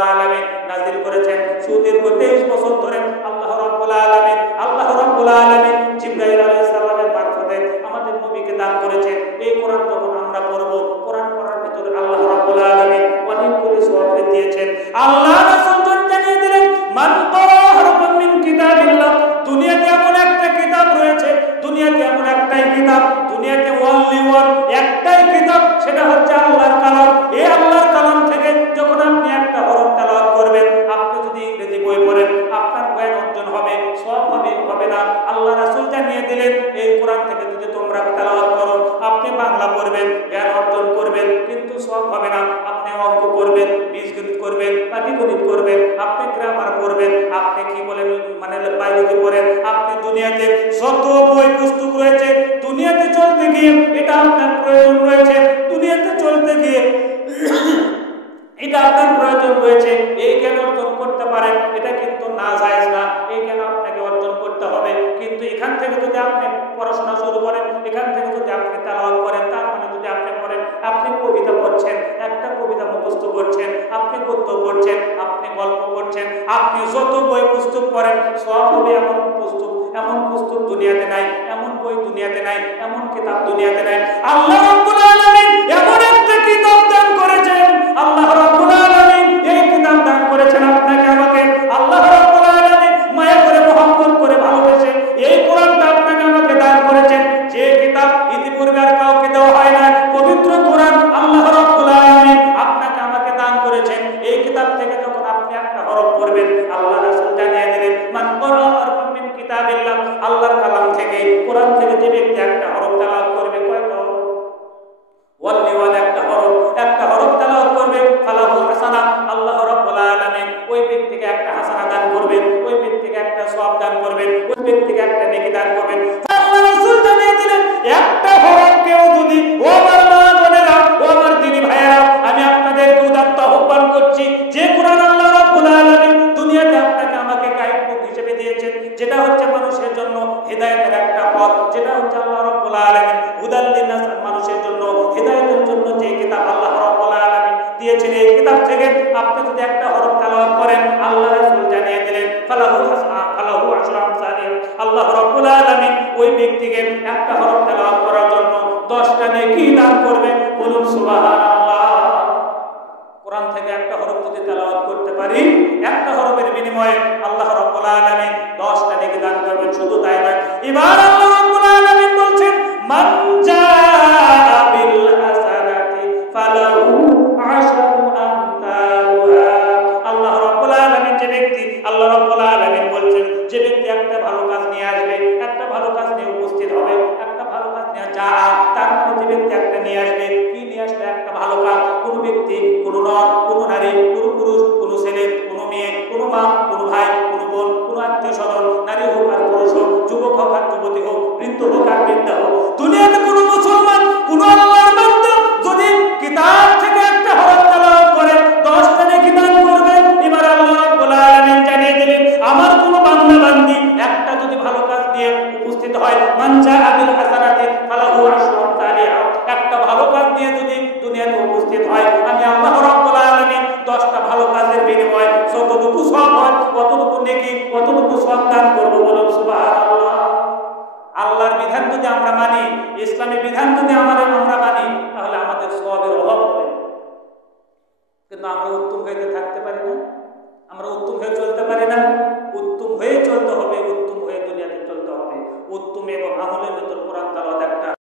রাব্বুল আলামিন নাযিল করেছেন। সুদীর্ঘ 23 বছর ধরে আল্লাহ রাব্বুল আলামিন জিবরাইল আলাইহিস সালামের মারফতে আমাদের নবীকে দান করেছেন। এই কোরআন যখন আমরা পড়ব, কোরআন পড়ার ভিতরে আল্লাহ রাব্বুল আলামিন অনেকগুলো সওয়াব দিয়েছেন। আল্লাহ রাসূল জানিয়ে দিলেন, মান ক্বারা হারফান মিন কিতাবিল্লাহ, দুনিয়াতে এমন একটা কিতাব রয়েছে, দুনিয়াতে এমন একটাই কিতাব, দুনিয়াতে অনলি ওয়ান একটাই কিতাব, সেটা হচ্ছে আল্লাহর কালাম। এই আল্লাহর কালাম থেকে যখন আপনি একটা হরফ তেলাওয়াত করবেন, আপনি যদি ইংরেজি বই পড়েন আপনার জ্ঞান অর্জন হবে, সব হবে না। আল্লাহ রাসূল জানিয়ে দিলেন, এই কোরআন থেকে যদি তোমরা তেলাওয়াত করো, আপনি বাংলা পড়বেন, জ্ঞান অর্জন করবেন, কিন্তু সব হবে না। আপনি অঙ্ক করবেন, বীজগণিত করবেন, পাটিগণিত করবেন, আপনি গ্রামার করবেন, আপনি কি বলেন মানে বায়োলজি পড়েন, আপনি দুনিয়াতে যত বই পুস্তক রয়েছে, দুনিয়াতে চলতে গিয়ে এটা আপনার প্রয়োজন রয়েছে, দুনিয়াতে চলতে গিয়ে এটা আপনার প্রয়োজন রয়েছে, এই জ্ঞান অর্জন করতে পারেন, এটা কিন্তু না জায়েজ না, এই জ্ঞান আপনাকে অর্জন করতে হবে। কিন্তু এখান থেকে যদি আপনি পড়াশোনা শুরু করেন, এখান থেকে যদি আপনি তেলাওয়াত করেন, তার মানে যদি আপনি পড়েন, আপনি কবিতা পড়ছেন, একটা কবিতা মুখস্থ করছেন, আপনি গদ্য পড়ছেন, আপনি গল্প পড়ছেন, আপনি যত বই পুস্তক পড়েন সব হবে। এমন পুস্তক দুনিয়াতে নাই, এমন বই দুনিয়াতে নাই, এমন কিতাব দুনিয়াতে নাই। আল্লাহ রাব্বুল আলামিন এমন একটা কিতাব দান করেছেন, আল্লাহ রাব্বুল আলামিন এই কিতাব দান করেছেন আপনাকে আমাকে। আল্লাহ রাব্বুল আলামিন মায়া করে মহব্বত করে ভালোবেসে এই কোরআনটা আপনাকে আমাকে দান করেছেন, যে কিতাব ইতিপূর্বে আর কাউকে দেওয়া হয় না। পবিত্র কোরআন আল্লাহ রাব্বুল আলামিন আপনাকে আমাকে দান করেছেন। এই কিতাব থেকে যখন আপনি একটা হরফ পড়বেন, আল্লাহ রাসূল জানিয়ে দিলেন, মান ক্বারা হারফান মিন কিতাবিল্লাহ, আল্লাহর কালাম থেকে, কোরআন থেকে যে ব্যক্তি একটা হরফ তেলাওয়াত করবে, কয়টা হরফ? ওয়াল্লি ওয়াল একটা হরফ তেলাওয়াত করবে, ফালাহু হাসানাহ, আল্লাহ রাব্বুল আলামিন ওই ব্যক্তিকে একটা হাসানা দান করবেন, ওই ব্যক্তিকে একটা সওয়াব দান করবেন, ওই ব্যক্তিকে একটা নেকি দান করবেন। আল্লাহ রাসূল জানিয়ে দিলেন, একটা হরফ কেউ যদি, ও আমার মা বোনেরা, ও আমার দিনী ভাইয়েরা, আমি আপনাদেরকে উদাত্ত আহ্বান করছি, যে কোরআন আল্লাহ রাব্বুল আলামিন দুনিয়াতে আপনাকে আমাকে গাইড বুক হিসেবে দিয়েছেন, যেটা হচ্ছে মানুষের জন্য হেদায়েতের একটা পথ, যেটা হচ্ছে আল্লাহ রাব্বুল আলামিন হুদাল লিন্নাস, মানুষের জন্য হেদায়েতের জন্য যে কিতাব আল্লাহ রাব্বুল আলামিন দিয়েছেন, এই কিতাব থেকে আপনি যদি একটা হরফ তেলাওয়াত করেন, আল্লাহ রাসূল জানিয়ে দিলেন, ফালাহু হাসানাহ, ফালাহু আশরু আমসালিহা, আল্লাহ রাব্বুল আলামিন ওই ব্যক্তিকে একটা হরফ তেলাওয়াত করার জন্য 10টা নেকি দান করবে। বলুন সুবহানাল্লাহ। কোরআন থেকে একটা হরফ যদি তেলাওয়াত করতে পারি, একটা হরফের বিনিময়ে আল্লাহ রাব্বুল আলামিন 10টা নেকি দান করবেন। শুধু তাই নয়, এবার আল্লাহ রাব্বুল আলামিন বলছেন, মান জাআ বিল হাসানাতি ফালাহু আশরু আমসালুহা, আল্লাহ রাব্বুল আলামিন যে ব্যক্তি, আল্লাহ রাব্বুল আলামিন বলছেন, যে ব্যক্তি একটা ভালো কাজ নিয়ে আসবে, একটা ভালো কাজ নিয়ে উপস্থিত হবে, একটা ভালো কাজ নিয়ে তার মানে যে ব্যক্তি একটা নিয়ে আসবে, কি নিয়ে আসবে? একটা ভালো কাজ। কোন ব্যক্তি, কোন নর, কোন নারী, কোন পুরুষ, কোন ছেলে, কোন মেয়ে, কোন মা, কোন ভাই, কোন বোন, কোন আত্মীয় স্বজন, নারী হোক আর পুরুষ হোক, যুবক হোক আর যুবতী হোক, বৃদ্ধ হোক আর বৃদ্ধা হোক, দুনিয়াতে কোন মুসলমান, কোন আল্লাহর বান্দা যদি কিতাব থেকে একটা হরফ তেলাওয়াত করে 10টা নেকি দান করবেন। এবার আল্লাহ রাব্বুল আলামিন জানিয়ে দিলেন, আমার কোন বান্দা বান্দি একটা যদি ভালো কাজ নিয়ে উপস্থিত হয়, মান জাআ বিল হাসানাতি ফালাহু আশরু আমসালিহা, একটা ভালো কাজ নিয়ে যদি দুনিয়াতে উপস্থিত হয়, আমি আল্লাহ রাব্বুল আলামিন 10টা ভালো কাজের বিনিময়ে যতটুকু সওয়াব হয়, কতটুকু নেকি, কতটুকু সওয়াব দান করব। বলুন সুবহানাল্লাহ। আল্লাহর বিধান যদি আমরা মানি, ইসলামী বিধান যদি আমরা মানি, তাহলে আমাদের সওয়াবের অভাব হবে না। কিন্তু আমরা উত্তম হয়ে থাকতে পারি না, আমরা উত্তম হয়ে চলতে পারি না।